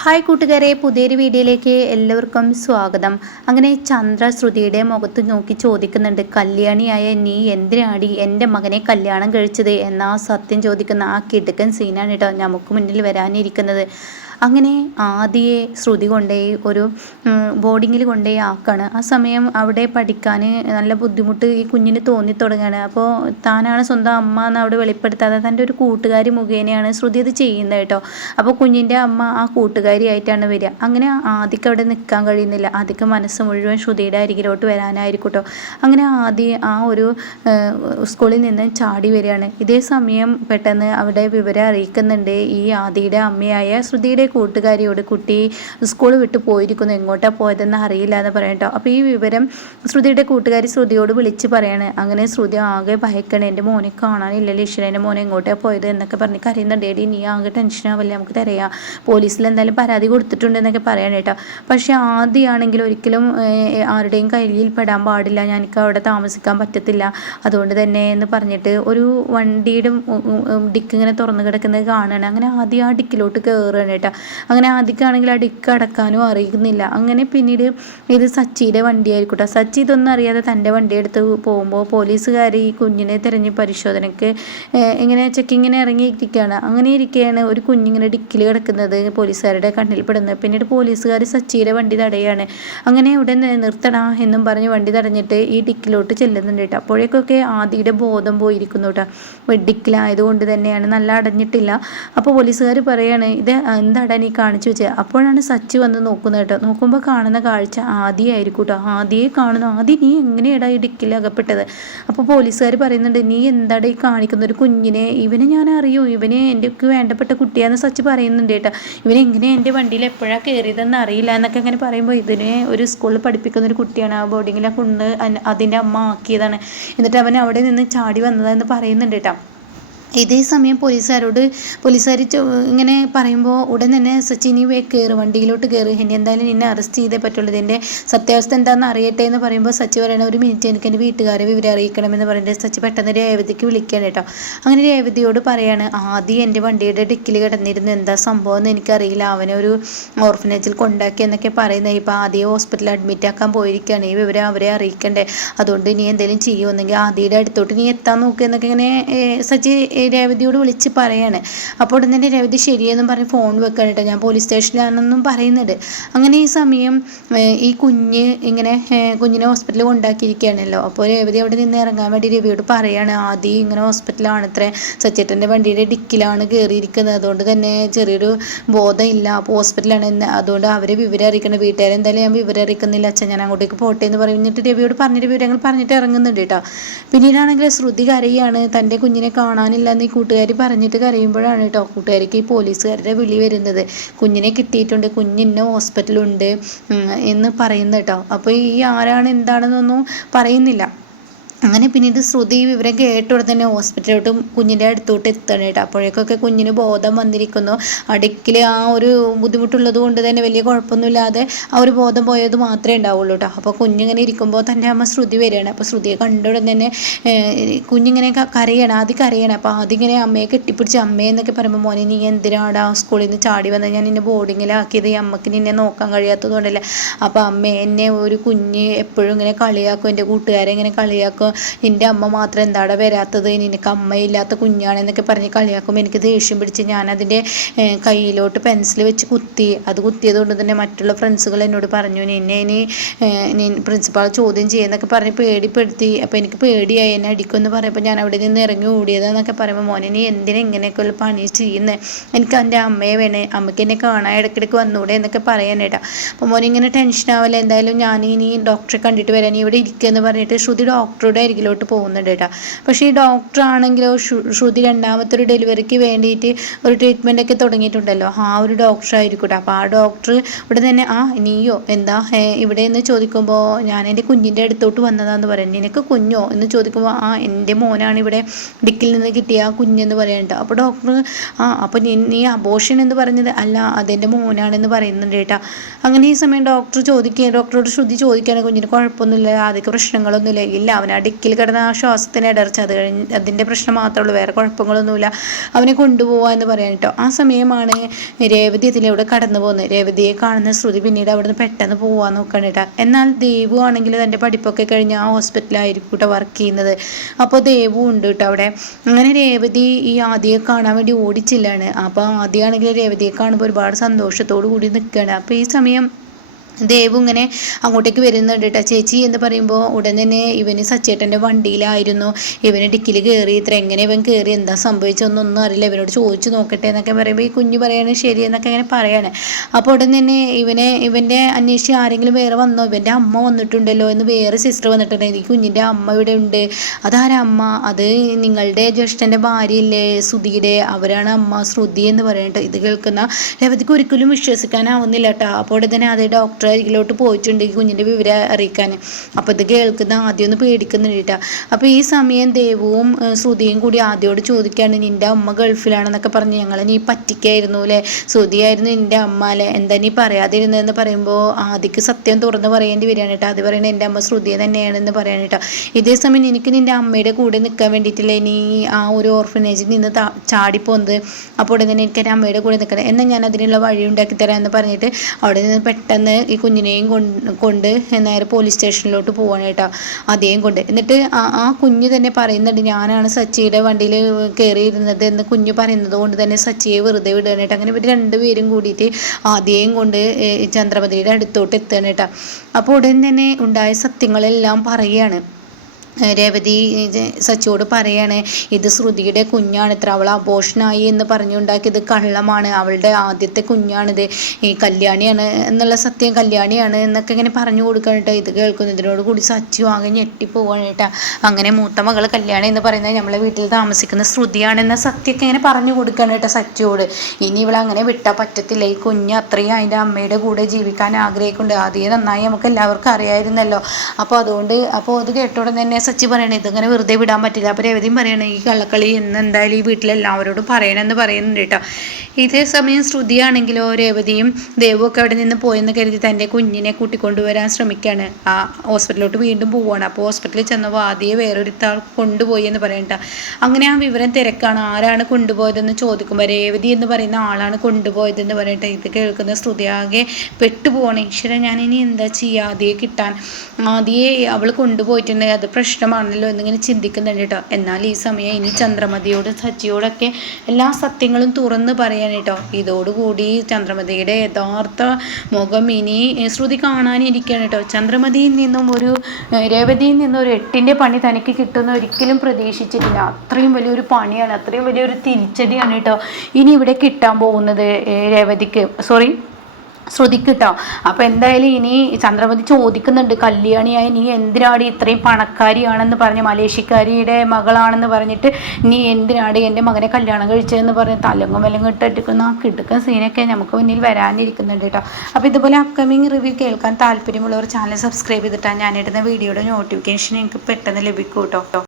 Hi കൂട്ടുകാരെ, പുതിയൊരു വീഡിയോയിലേക്ക് എല്ലാവർക്കും സ്വാഗതം. അങ്ങനെ ചന്ദ്ര ശ്രുതിയുടെ മുഖത്ത് നോക്കി ചോദിക്കുന്നുണ്ട്, കല്യാണിയായ നീ എന്തിനാടി എൻ്റെ മകനെ കല്യാണം കഴിച്ചത് എന്നാ സത്യം ചോദിക്കുന്ന ആ കിടുക്കൻ സീനാണ് കേട്ടോ നമുക്ക് മുന്നിൽ വരാനിരിക്കുന്നത്. അങ്ങനെ ആദ്യയെ ശ്രുതി കൊണ്ടുപോയി ഒരു ബോർഡിങ്ങിൽ കൊണ്ടുപോയി ആക്കാണ്. ആ സമയം അവിടെ പഠിക്കാൻ നല്ല ബുദ്ധിമുട്ട് ഈ കുഞ്ഞിന് തോന്നി തുടങ്ങുകയാണ്. അപ്പോൾ താനാണ് സ്വന്തം അമ്മ എന്ന് അവിടെ വെളിപ്പെടുത്താതെ തൻ്റെ ഒരു കൂട്ടുകാരി മുഖേനയാണ് ശ്രുതി അത് ചെയ്യുന്നത് കേട്ടോ. അപ്പോൾ കുഞ്ഞിൻ്റെ അമ്മ ആ കൂട്ടുകാരിയായിട്ടാണ് വരിക. അങ്ങനെ ആദ്യക്ക് അവിടെ നിൽക്കാൻ കഴിയുന്നില്ല. ആദ്യക്ക് മനസ്സ് മുഴുവൻ ശ്രുതിയുടെ അരികിലോട്ട് വരാനായിരിക്കും കേട്ടോ. അങ്ങനെ ആദ്യം ആ ഒരു സ്കൂളിൽ നിന്ന് ചാടി വരികയാണ്. ഇതേ സമയം പെട്ടെന്ന് അവിടെ വിവരം അറിയിക്കുന്നുണ്ട് ഈ ആദിയുടെ അമ്മയായ ശ്രുതിയുടെ കൂട്ടുകാരിയോട്, കുട്ടി സ്കൂൾ വിട്ട് പോയിരിക്കുന്നു, എങ്ങോട്ടാണ് പോയതെന്ന് അറിയില്ല എന്ന് പറയാം കേട്ടോ. അപ്പോൾ ഈ വിവരം ശ്രുതിയുടെ കൂട്ടുകാരി ശ്രുതിയോട് വിളിച്ച് പറയാണ്. അങ്ങനെ ശ്രുതി ആകെ ഭയക്കണം, എൻ്റെ മോനെ കാണാനില്ലല്ലോ, ഈശ്വരൻ്റെ മോനെ എങ്ങോട്ടാണ് പോയത് എന്നൊക്കെ പറഞ്ഞ് കരയുന്നുണ്ട്. ഡേഡി നീ ആകെ ടെൻഷനാവില്ല, നമുക്ക് തരയാം, പോലീസിൽ എന്തായാലും പരാതി കൊടുത്തിട്ടുണ്ട് എന്നൊക്കെ പറയണം കേട്ടോ. പക്ഷേ ആദ്യമാണെങ്കിൽ ഒരിക്കലും ആരുടെയും കയ്യിൽ പെടാൻ പാടില്ല, എനിക്ക് അവിടെ താമസിക്കാൻ പറ്റത്തില്ല, അതുകൊണ്ട് തന്നെ എന്ന് പറഞ്ഞിട്ട് ഒരു വണ്ടിയുടെ ഡിക്ക് ഇങ്ങനെ തുറന്നു കിടക്കുന്നത് കാണുകയാണ്. അങ്ങനെ ആദ്യം ആ ഡിക്കിലോട്ട് കയറുകയാണ് കേട്ടോ. അങ്ങനെ ആദ്യക്കാണെങ്കിൽ ആ ഡിക്ക് അടക്കാനും അറിയുന്നില്ല. അങ്ങനെ പിന്നീട് ഇത് സച്ചിയുടെ വണ്ടിയായിരിക്കും കേട്ടോ. സച്ചി ഇതൊന്നും അറിയാതെ തൻ്റെ വണ്ടി എടുത്ത് പോകുമ്പോൾ പോലീസുകാർ ഈ കുഞ്ഞിനെ തിരഞ്ഞ് പരിശോധനയ്ക്ക് ഇങ്ങനെ ചെക്കിങ്ങിന് ഇറങ്ങിയിരിക്കുകയാണ്. അങ്ങനെ ഇരിക്കുകയാണ് ഒരു കുഞ്ഞിങ്ങനെ ഡിക്കിൽ കിടക്കുന്നത് പോലീസുകാരുടെ കണ്ണിൽ പെടുന്നത്. പിന്നീട് പോലീസുകാർ സച്ചിയുടെ വണ്ടി തടയാണ്. അങ്ങനെ ഇവിടെ നിർത്തടാ എന്നും പറഞ്ഞ് വണ്ടി തടഞ്ഞിട്ട് ഈ ഡിക്കിലോട്ട് ചെല്ലുന്നുണ്ട് കേട്ടോ. അപ്പോഴേക്കൊക്കെ ആദിയുടെ ബോധം പോയിരിക്കുന്നു കേട്ടോ. ഡിക്കിലായതുകൊണ്ട് തന്നെയാണ്, നല്ല അടഞ്ഞിട്ടില്ല. അപ്പോൾ പോലീസുകാർ പറയാണ്, ഇത് എന്താടാ നീ കാണിച്ചു വെച്ചത്. അപ്പോഴാണ് സച്ചി വന്ന് നോക്കുന്നത് കേട്ടോ. നോക്കുമ്പോൾ കാണുന്ന കാഴ്ച ആദിയായിരിക്കും കേട്ടോ. ആദിയെ കാണുന്നു. ആദി നീ എങ്ങനെയാടാ ഈ ഡിക്കിൽ അകപ്പെട്ടത്. അപ്പോൾ പോലീസുകാർ പറയുന്നുണ്ട്, നീ എന്താടാ ഈ കാണിക്കുന്ന ഒരു കുഞ്ഞിനെ, ഇവനെ ഞാൻ അറിയൂ, ഇവന് എനിക്ക് വേണ്ടപ്പെട്ട കുട്ടിയാന്ന് സച്ചി പറയുന്നുണ്ട് കേട്ടോ. ഇവനെങ്ങനെ എൻ്റെ വണ്ടിയിൽ എപ്പോഴാണ് കയറിയതെന്ന് അറിയില്ല എന്നൊക്കെ ഇങ്ങനെ പറയുമ്പോൾ ഇതിനെ ഒരു സ്കൂളിൽ പഠിപ്പിക്കുന്ന ഒരു കുട്ടിയാണ്, ആ ബോർഡിങ്ങിലെ കൊണ്ട് അതിൻ്റെ അമ്മ ആക്കിയതാണ്, എന്നിട്ട് അവൻ അവിടെ നിന്ന് ചാടി വന്നതെന്ന് പറയുന്നുണ്ട് കേട്ടോ. ഇതേ സമയം പോലീസുകാർ ഇങ്ങനെ പറയുമ്പോൾ ഉടൻ തന്നെ സച്ചി നീ കയറ്, വണ്ടിയിലോട്ട് കയറ്, ഇനി എന്തായാലും നിന്നെ അറസ്റ്റ് ചെയ്തേ പറ്റുള്ളൂ, ഇതിൻ്റെ സത്യാവസ്ഥ എന്താണെന്ന് അറിയട്ടെ എന്ന് പറയുമ്പോൾ സച്ചി പറയണ, ഒരു മിനിറ്റ് എനിക്ക് എൻ്റെ വീട്ടുകാരെ വിവരം അറിയിക്കണമെന്ന് പറഞ്ഞിട്ട് സച്ചി പെട്ടെന്ന് രേവതിക്ക് വിളിക്കുകയാണ് കേട്ടോ. അങ്ങനെ രേവതിയോട് പറയാണ്, ആദ്യം എൻ്റെ വണ്ടിയുടെ ഡിക്കിൽ കിടന്നിരുന്നു, എന്താ സംഭവം എന്ന് എനിക്കറിയില്ല, അവനെ ഒരു ഓർഫനേജിൽ കൊണ്ടാക്കി എന്നൊക്കെ പറയുന്നത്. ഇപ്പോൾ ആദ്യം ഹോസ്പിറ്റലിൽ അഡ്മിറ്റ് ആക്കാൻ പോയിരിക്കുകയാണ്, ഈ വിവരം അവരെ അറിയിക്കണ്ടേ, അതുകൊണ്ട് നീ എന്തെങ്കിലും ചെയ്യുമെന്നെങ്കിൽ ആദ്യയുടെ അടുത്തോട്ട് നീ എത്താൻ നോക്കുക എന്നൊക്കെ ഇങ്ങനെ സച്ചി രേവതിയോട് വിളിച്ച് പറയാണ്. അപ്പോൾ ഉടൻ തന്നെ രേവതി ശരിയെന്നും പറഞ്ഞ് ഫോൺ വെക്കാൻ കേട്ടോ, ഞാൻ പോലീസ് സ്റ്റേഷനിലാണെന്നും പറയുന്നുണ്ട്. അങ്ങനെ ഈ സമയം ഈ കുഞ്ഞിനെ ഹോസ്പിറ്റലിൽ കൊണ്ടാക്കിയിരിക്കുകയാണല്ലോ. അപ്പോൾ രേവതി അവിടെ നിന്ന് ഇറങ്ങാൻ വേണ്ടി രവിയോട് പറയാണ്, ആദ്യം ഇങ്ങനെ ഹോസ്പിറ്റലാണ് അത്രേ, സച്ചേട്ടൻ്റെ വണ്ടിയുടെ ഡിക്കിലാണ് കയറിയിരിക്കുന്നത്, അതുകൊണ്ട് തന്നെ ചെറിയൊരു ബോധമില്ല, അപ്പോൾ ഹോസ്പിറ്റലാണ്, അതുകൊണ്ട് അവരെ വിവരം അറിയിക്കണം, വീട്ടുകാരെന്തായാലും ഞാൻ വിവരം അറിയിക്കുന്നില്ല അച്ഛൻ, ഞാൻ അങ്ങോട്ടേക്ക് പോട്ടെ എന്ന് പറഞ്ഞിട്ട് രവിയോട് പറഞ്ഞിട്ട് വിവരങ്ങൾ പറഞ്ഞിട്ട് ഇറങ്ങുന്നുണ്ട് കേട്ടോ. പിന്നീടാണെങ്കിൽ ശ്രുതി കരയാണ്, തൻ്റെ കുഞ്ഞിനെ കാണാനില്ല എന്ന് ഈ കൂട്ടുകാരി പറഞ്ഞിട്ട് കരയുമ്പോഴാണ് കേട്ടോ കൂട്ടുകാരിക്ക് ഈ പോലീസുകാരുടെ വിളി വരുന്നത്. കുഞ്ഞിനെ കിട്ടിയിട്ടുണ്ട്, കുഞ്ഞിന് ഹോസ്പിറ്റലുണ്ട് എന്ന് പറയുന്നത് കേട്ടോ. അപ്പോൾ ഈ ആരാണ് എന്താണെന്നൊന്നും പറയുന്നില്ല. അങ്ങനെ പിന്നീട് ശ്രുതി വിവരം കേട്ടോടെ തന്നെ ഹോസ്പിറ്റലിലോട്ടും കുഞ്ഞിൻ്റെ അടുത്തോട്ട് എത്തണം കേട്ടോ. അപ്പോഴേക്കൊക്കെ കുഞ്ഞിന് ബോധം വന്നിരിക്കുന്നു. അടുക്കിൽ ആ ഒരു ബുദ്ധിമുട്ടുള്ളത് കൊണ്ട് തന്നെ വലിയ കുഴപ്പമൊന്നുമില്ലാതെ ആ ഒരു ബോധം പോയത് മാത്രമേ ഉണ്ടാവുള്ളൂ കേട്ടോ. അപ്പോൾ കുഞ്ഞിങ്ങനെ ഇരിക്കുമ്പോൾ തൻ്റെ അമ്മ ശ്രുതി വരികയാണ്. അപ്പോൾ ശ്രുതിയെ കണ്ടോടെ തന്നെ കുഞ്ഞിങ്ങനെ കരയണം, ആദ്യം കരയണം. അപ്പോൾ ആദ്യം ഇങ്ങനെ അമ്മയെ കെട്ടിപ്പിടിച്ച് അമ്മയെന്നൊക്കെ പറയുമ്പോൾ, മോനെ നീ എന്തിനാടാ സ്കൂളിൽ നിന്ന് ചാടി വന്നത്, ഞാൻ നിന്നെ ബോർഡിങ്ങിലാക്കിയത് ഈ അമ്മക്ക് നിന്നെ നോക്കാൻ കഴിയാത്തത് കൊണ്ടല്ലേ. അപ്പോൾ അമ്മ എന്നെ ഒരു കുഞ്ഞ് എപ്പോഴും ഇങ്ങനെ കളിയാക്കും, എൻ്റെ കൂട്ടുകാരെ ഇങ്ങനെ കളിയാക്കും, നിൻ്റെ അമ്മ മാത്രം എന്താടെ വരാത്തത്, നിനക്ക് അമ്മയില്ലാത്ത കുഞ്ഞാണെന്നൊക്കെ പറഞ്ഞ് കളിയാക്കുമ്പോൾ എനിക്ക് ദേഷ്യം പിടിച്ച് ഞാനതിൻ്റെ കയ്യിലോട്ട് പെൻസിൽ വെച്ച് കുത്തിയത് കൊണ്ട് തന്നെ മറ്റുള്ള ഫ്രണ്ട്സുകൾ എന്നോട് പറഞ്ഞു, നീ പ്രിൻസിപ്പാൾ ചോദ്യം ചെയ്യുന്നൊക്കെ പറഞ്ഞ് പേടിപ്പെടുത്തി. അപ്പോൾ എനിക്ക് പേടിയായി, എന്നെ അടിക്കുമെന്ന് പറയുമ്പോൾ ഞാൻ അവിടെ നിന്ന് ഇറങ്ങി ഓടിയതെന്നൊക്കെ പറയുമ്പോൾ, മോനെ നീ എന്തിനാ ഇങ്ങനെയൊക്കെയുള്ള പണി ചെയ്യുന്നത്, എനിക്ക് എൻ്റെ അമ്മയെ വേണേ, അമ്മയ്ക്ക് എന്നെ കാണാൻ ഇടയ്ക്കിടയ്ക്ക് വന്നൂടെ എന്നൊക്കെ പറയാനേട്ടാ. അപ്പോൾ മോനെ ഇങ്ങനെ ടെൻഷൻ ആവില്ല, എന്തായാലും ഞാൻ ഇനി ഡോക്ടറെ കണ്ടിട്ട് വരാൻ, നീ ഇവിടെ ഇരിക്കുമെന്ന് പറഞ്ഞിട്ട് ശ്രുതി ഡോക്ടറുടെ അരികിലോട്ട് പോകുന്നുണ്ട് കേട്ടോ. പക്ഷേ ഈ ഡോക്ടർ ആണെങ്കിലോ ശ്രുതി രണ്ടാമത്തെ ഒരു ഡെലിവറിക്ക് വേണ്ടിയിട്ട് ഒരു ട്രീറ്റ്മെൻ്റ് ഒക്കെ തുടങ്ങിയിട്ടുണ്ടല്ലോ, ആ ഒരു ഡോക്ടർ ആയിരിക്കും കേട്ടോ. അപ്പോൾ ആ ഡോക്ടർ ഇവിടെ തന്നെ, നീയോ എന്താ ഇവിടെ എന്ന് ചോദിക്കുമ്പോൾ, ഞാൻ എൻ്റെ കുഞ്ഞിൻ്റെ അടുത്തോട്ട് വന്നതാന്ന് പറയാം. നിനക്ക് കുഞ്ഞോ എന്ന് ചോദിക്കുമ്പോൾ, എൻ്റെ മോനാണ് ഇവിടെ ഡിക്കിൽ നിന്ന് കിട്ടിയ ആ കുഞ്ഞെന്ന് പറയാനുണ്ട്. അപ്പോൾ ഡോക്ടർ അപ്പോൾ നീ അബോഷൻ എന്ന് പറഞ്ഞത് അല്ല, അതെൻ്റെ മോനാണെന്ന് പറയുന്നുണ്ട് കേട്ടോ. അങ്ങനെ ഈ സമയം ഡോക്ടറോട് ശ്രുതി ചോദിക്കുകയാണ്, കുഞ്ഞിന് കുഴപ്പമൊന്നുമില്ല, ആദ്യമൊക്കെ പ്രശ്നങ്ങളൊന്നുമില്ല, ഇല്ല അവൻ ആ ഡിക്കിൽ കിടന്ന ആ ശ്വാസത്തിന് ഇടർച്ച അതിൻ്റെ പ്രശ്നം മാത്രമേ ഉള്ളൂ, വേറെ കുഴപ്പങ്ങളൊന്നുമില്ല, അവനെ കൊണ്ടുപോകാൻ എന്ന് പറയാൻ കേട്ടോ. ആ സമയമാണ് രേവതി ഇതിലൂടെ കടന്നു പോകുന്നത്. രേവതിയെ കാണുന്ന ശ്രുതി പിന്നീട് അവിടുന്ന് പെട്ടെന്ന് പോകാൻ നോക്കണം കേട്ടോ. എന്നാൽ ദേവു ആണെങ്കിൽ തൻ്റെ പഠിപ്പൊക്കെ കഴിഞ്ഞ് ആ ഹോസ്പിറ്റലായിരിക്കും കേട്ടോ വർക്ക് ചെയ്യുന്നത്. അപ്പോൾ ദേവു ഉണ്ട് കേട്ടോ അവിടെ. അങ്ങനെ രേവതി ഈ ആദിയെ കാണാൻ വേണ്ടി ഓടിച്ചില്ലാണ്. അപ്പോൾ ആദ്യമാണെങ്കിൽ രേവതിയെ കാണുമ്പോൾ ഒരുപാട് സന്തോഷത്തോടു കൂടി നിൽക്കുകയാണ്. അപ്പോൾ ഈ സമയം ദേവു ഇങ്ങനെ അങ്ങോട്ടേക്ക് വരുന്നുണ്ട് കേട്ടോ. ചേച്ചി എന്ന് പറയുമ്പോൾ ഉടൻ തന്നെ ഇവന് സച്ചേട്ടൻ്റെ വണ്ടിയിലായിരുന്നു, ഇവന് ഡിക്കിൽ കയറി, ഇത്ര എങ്ങനെ ഇവൻ കയറി, എന്താ സംഭവിച്ചൊന്നും അറിയില്ല, ഇവനോട് ചോദിച്ചു നോക്കട്ടെ എന്നൊക്കെ പറയുമ്പോൾ ഈ കുഞ്ഞ് പറയാണ് ശരി എന്നൊക്കെ ഇങ്ങനെ പറയാണ്. അപ്പോൾ ഉടൻ തന്നെ ഇവൻ്റെ അന്വേഷിച്ച് ആരെങ്കിലും വേറെ വന്നോ, ഇവൻ്റെ അമ്മ വന്നിട്ടുണ്ടല്ലോ എന്ന് വേറെ സിസ്റ്റർ വന്നിട്ടുണ്ട്, ഈ കുഞ്ഞിൻ്റെ അമ്മ ഇവിടെ ഉണ്ട്. അതാരാ അമ്മ? അത് നിങ്ങളുടെ ജ്യേഷ്ഠൻ്റെ ഭാര്യയില്ലേ ശ്രുതിയുടെ, അവരാണ് അമ്മ ശ്രുതി എന്ന് പറയട്ടെ. ഇത് കേൾക്കുന്ന രേവതിക്ക് ഒരിക്കലും വിശ്വസിക്കാനാവുന്നില്ല കേട്ടോ. അപ്പോൾ ഉടൻ തന്നെ അതേ ഡോക്ടർ അരികിലോട്ട് പോയിട്ടുണ്ട് ഈ കുഞ്ഞിൻ്റെ വിവരം അറിയിക്കാൻ. അപ്പോൾ ഇത് കേൾക്കുന്ന ആദ്യം ഒന്ന് പേടിക്കുന്നുണ്ട് കേട്ടോ. അപ്പോൾ ഈ സമയം ദേവുവും ശ്രുതിയും കൂടി ആദ്യയോട് ചോദിക്കുകയാണ്, നിൻ്റെ അമ്മ ഗൾഫിലാണെന്നൊക്കെ പറഞ്ഞ് ഞങ്ങളെ നീ പറ്റിക്കായിരുന്നു അല്ലേ, ശ്രുതിയായിരുന്നു നിൻ്റെ അമ്മ അല്ലേ, എന്താ നീ പറയാതിരുന്നതെന്ന് പറയുമ്പോൾ ആദ്യക്ക് സത്യം തുറന്ന് പറയേണ്ടി വരികയാണ് കേട്ടോ. അത് പറയണത് എൻ്റെ അമ്മ ശ്രുതിയെ തന്നെയാണെന്ന് പറയാൻ കേട്ടോ. ഇതേ സമയം എനിക്ക് നിൻ്റെ അമ്മയുടെ കൂടെ നിൽക്കാൻ വേണ്ടിയിട്ടില്ലേ നീ ആ ഒരു ഓർഫനേജിൽ നിന്ന് ചാടിപ്പോന്നത്, അപ്പോൾ ഉടനെ തന്നെ എനിക്ക് എൻ്റെ അമ്മയുടെ കൂടെ നിൽക്കണം, എന്നാൽ ഞാൻ അതിനുള്ള വഴി ഉണ്ടാക്കി തരാം എന്ന് പറഞ്ഞിട്ട് അവിടെ നിന്ന് പെട്ടെന്ന് ഈ കുഞ്ഞിനെയും കൊണ്ട് നേരെ പോലീസ് സ്റ്റേഷനിലോട്ട് പോവാണ് കേട്ടോ, അതേയും കൊണ്ട്. എന്നിട്ട് ആ കുഞ്ഞ് തന്നെ പറയുന്നുണ്ട് ഞാനാണ് സച്ചിയുടെ വണ്ടിയിൽ കയറിയിരുന്നത് എന്ന് കുഞ്ഞ് പറയുന്നത് കൊണ്ട് തന്നെ സച്ചിയെ വെറുതെ വിടുകയാണ് കേട്ടോ. അങ്ങനെ ഇവർ രണ്ടുപേരും കൂടിയിട്ട് ആദ്യം കൊണ്ട് ചന്ദ്രമതിയുടെ അടുത്തോട്ട് എത്തുകയാണ് കേട്ടോ. അപ്പോൾ ഉടൻ തന്നെ ഉണ്ടായ സത്യങ്ങളെല്ലാം പറയുകയാണ്. രേവതി സച്ചിയോട് പറയാണ് ഇത് ശ്രുതിയുടെ കുഞ്ഞാണ്, ഇത്ര അവൾ അബോഷനായി എന്ന് പറഞ്ഞുണ്ടാക്കിയത് കള്ളമാണ്, അവളുടെ ആദ്യത്തെ കുഞ്ഞാണിത്, ഈ കല്യാണിയാണ് എന്നുള്ള സത്യം കല്യാണിയാണ് എന്നൊക്കെ ഇങ്ങനെ പറഞ്ഞു കൊടുക്കണം കേട്ടോ. ഇത് കേൾക്കുന്നതിനോട് കൂടി സച്ചി ആകെ ഞെട്ടിപ്പോവാണ് കേട്ടോ. അങ്ങനെ മൂത്ത മകൾ കല്യാണി എന്ന് പറയുന്നത് നമ്മളെ വീട്ടിൽ താമസിക്കുന്ന ശ്രുതിയാണെന്ന സത്യമൊക്കെ ഇങ്ങനെ പറഞ്ഞു കൊടുക്കണം കേട്ടോ സച്ചിയോട്. ഇനി ഇവളെ അങ്ങനെ വിട്ടാൽ പറ്റത്തില്ല, ഈ കുഞ്ഞ് അത്രയും അതിൻ്റെ അമ്മയുടെ കൂടെ ജീവിക്കാൻ ആഗ്രഹിക്കുന്നുണ്ട്, ആദ്യം നന്നായി നമുക്ക് എല്ലാവർക്കും അറിയായിരുന്നല്ലോ. അപ്പോൾ അത് കേട്ടോടെ തന്നെ സച്ചി പറയണേ ഇതിങ്ങനെ വെറുതെ വിടാൻ പറ്റില്ല. അപ്പോൾ രേവതിയും പറയണേ ഈ കള്ളക്കളി എന്തായാലും ഈ വീട്ടിലെല്ലാവരോടും പറയണമെന്ന് പറയുന്നുണ്ട് കേട്ടോ. ഇതേ സമയം ശ്രുതിയാണെങ്കിലോ രേവതിയും ദേവുമൊക്കെ അവിടെ നിന്ന് പോയെന്ന് കരുതി തൻ്റെ കുഞ്ഞിനെ കൂട്ടിക്കൊണ്ടുവരാൻ ശ്രമിക്കുകയാണ്. ആ ഹോസ്പിറ്റലിലോട്ട് വീണ്ടും പോവുകയാണ്. അപ്പോൾ ഹോസ്പിറ്റലിൽ ചെന്നപ്പോൾ ആദ്യം വേറൊരുത്താൾ കൊണ്ടുപോയി എന്ന് പറയണ്ട. അങ്ങനെ ആ വിവരം തിരക്കാണ്, ആരാണ് കൊണ്ടുപോയതെന്ന് ചോദിക്കുമ്പോൾ രേവതി എന്ന് പറയുന്ന ആളാണ് കൊണ്ടുപോയതെന്ന് പറയട്ടെ. ഇത് കേൾക്കുന്ന ശ്രുതി ആകെ പെട്ടുപോകണം. ഈശ്വര ഞാനിനി എന്താ ചെയ്യുക, ആദ്യം കിട്ടാൻ, ആദ്യേ അവൾ കൊണ്ടുപോയിട്ടുണ്ടെങ്കിൽ അത് പ്രശ്നമാണല്ലോ എന്നിങ്ങനെ ചിന്തിക്കുന്നുണ്ട് കേട്ടോ. എന്നാൽ ഈ സമയം ഇനി ചന്ദ്രമതിയോടും സച്ചിയോടൊക്കെ എല്ലാ സത്യങ്ങളും തുറന്ന് പറയാൻ കേട്ടോ. ഇതോടുകൂടി ചന്ദ്രമതിയുടെ യഥാർത്ഥ മുഖം ഇനി ശ്രുതി കാണാനിരിക്കുകയാണ് കേട്ടോ. ചന്ദ്രമതിയിൽ നിന്നും രേവതിയിൽ നിന്നും ഒരു 8ൻ്റെ പണി തനിക്ക് കിട്ടുന്ന ഒരിക്കലും പ്രതീക്ഷിച്ചിട്ടില്ല. അത്രയും വലിയൊരു പണിയാണ്, അത്രയും വലിയൊരു തിരിച്ചടിയാണ് കേട്ടോ ഇനി ഇവിടെ കിട്ടാൻ പോകുന്നത് ശ്രുതിക്ക് കേട്ടോ. അപ്പോൾ എന്തായാലും ഇനി ചന്ദ്രമതി ചോദിക്കുന്നുണ്ട് കല്യാണിയായ നീ എന്തിനാടി ഇത്രയും പണക്കാരിയാണെന്ന് പറഞ്ഞ് മലേഷ്യക്കാരിയുടെ മകളാണെന്ന് പറഞ്ഞിട്ട് നീ എന്തിനാടി എൻ്റെ മകനെ കല്യാണം കഴിച്ചതെന്ന് പറഞ്ഞ് തലങ്ങും വിലങ്ങും ഇട്ടെടുക്കുന്ന ആ കിടക്കുന്ന സീനൊക്കെ നമുക്ക് മുന്നിൽ വരാനിരിക്കുന്നുണ്ട് കേട്ടോ. അപ്പോൾ ഇതുപോലെ അപ്കമിങ് റിവ്യൂ കേൾക്കാൻ താല്പര്യമുള്ളവർ ചാനൽ സബ്സ്ക്രൈബ് ചെയ്തിട്ടാണ് ഞാനിടുന്ന വീഡിയോയുടെ നോട്ടിഫിക്കേഷൻ നിങ്ങൾക്ക് പെട്ടെന്ന് ലഭിക്കും കേട്ടോ.